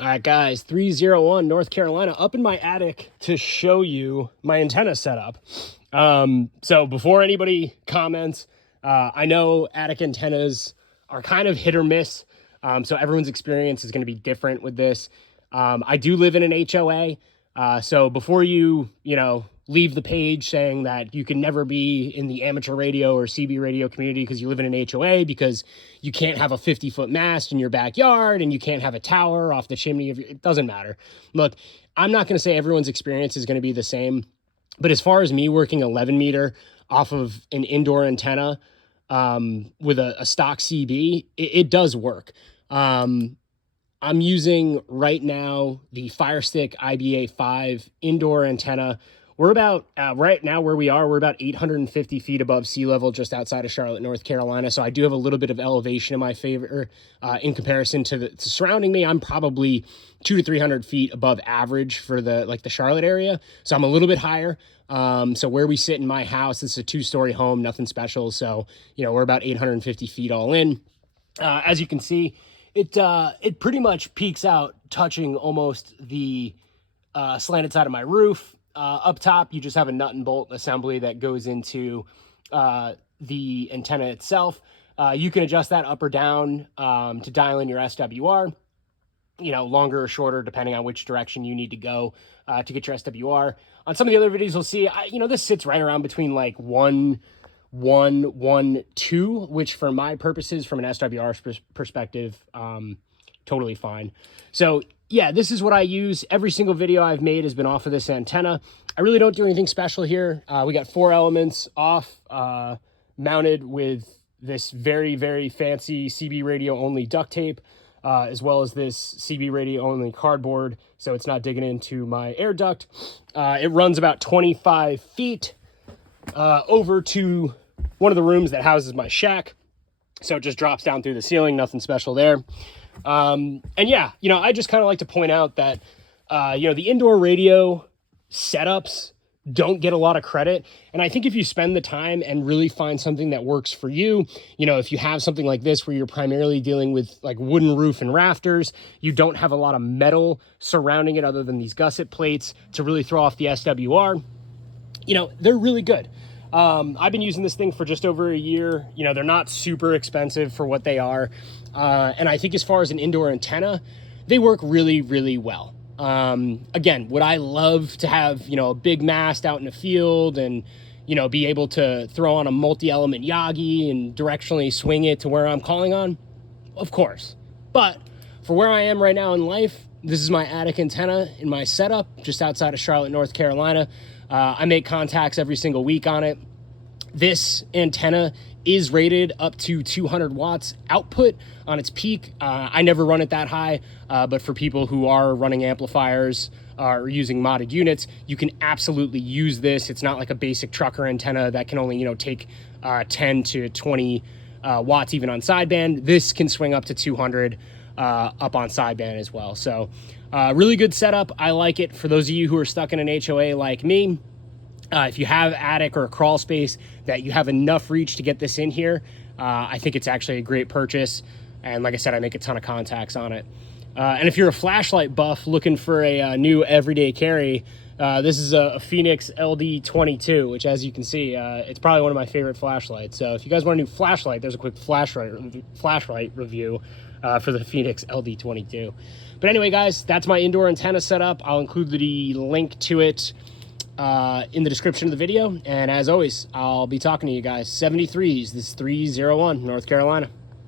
All right, guys, 301 North Carolina, up in my attic to show you my antenna setup. So before anybody comments, I know attic antennas are kind of hit or miss. So everyone's experience is going to be different with this. I do live in an HOA. So before you leave the page saying that you can never be in the amateur radio or CB radio community because you live in an HOA, because you can't have a 50-foot mast in your backyard and you can't have a tower off the chimney of it doesn't matter. Look, I'm not going to say everyone's experience is going to be the same, but as far as me working 11 meter off of an indoor antenna with a stock CB, it does work. I'm using right now the Fire Stick IBA-5 indoor antenna. We're about, right now where we are, we're about 850 feet above sea level just outside of Charlotte, North Carolina. So I do have a little bit of elevation in my favor in comparison to surrounding me. I'm probably 200 to 300 feet above average for the Charlotte area. So I'm a little bit higher. So where we sit in my house, it's a 2-story home, nothing special. So, we're about 850 feet all in. As you can see, it pretty much peaks out touching almost the slanted side of my roof. Up top, you just have a nut and bolt assembly that goes into the antenna itself. You can adjust that up or down to dial in your SWR, longer or shorter, depending on which direction you need to go to get your SWR. On some of the other videos you'll see, this sits right around between like 1.2, which for my purposes, from an SWR perspective, totally fine. So yeah, this is what I use. Every single video I've made has been off of this antenna. I really don't do anything special here. We got 4 elements off, mounted with this very, very fancy CB radio only duct tape, as well as this CB radio only cardboard, so it's not digging into my air duct. It runs about 25 feet over to one of the rooms that houses my shack. So it just drops down through the ceiling, nothing special there. And yeah, I just kind of like to point out that, the indoor radio setups don't get a lot of credit. And I think if you spend the time and really find something that works for you, if you have something like this where you're primarily dealing with like wooden roof and rafters, you don't have a lot of metal surrounding it other than these gusset plates to really throw off the SWR, they're really good. I've been using this thing for just over a year. They're not super expensive for what they are. And I think as far as an indoor antenna, they work really, really well. Again, would I love to have, a big mast out in the field and, be able to throw on a multi-element Yagi and directionally swing it to where I'm calling on? Of course. But for where I am right now in life, this is my attic antenna in my setup just outside of Charlotte, North Carolina. I make contacts every single week on it. This antenna is rated up to 200 watts output on its peak. I never run it that high, but for people who are running amplifiers or using modded units, you can absolutely use this. It's not like a basic trucker antenna that can only, take 10 to 20 watts even on sideband. This can swing up to 200 up on sideband as well. So really good setup. I like it. For those of you who are stuck in an HOA like me, if you have attic or a crawl space that you have enough reach to get this in here, I think it's actually a great purchase. And like I said, I make a ton of contacts on it. And if you're a flashlight buff looking for a new everyday carry, this is a Phoenix LD22, which, as you can see, it's probably one of my favorite flashlights. So if you guys want a new flashlight, there's a quick flashlight review for the Phoenix LD22. But anyway, guys, that's my indoor antenna setup. I'll include the link to it in the description of the video. And as always, I'll be talking to you guys. 73s, this is 301 North Carolina.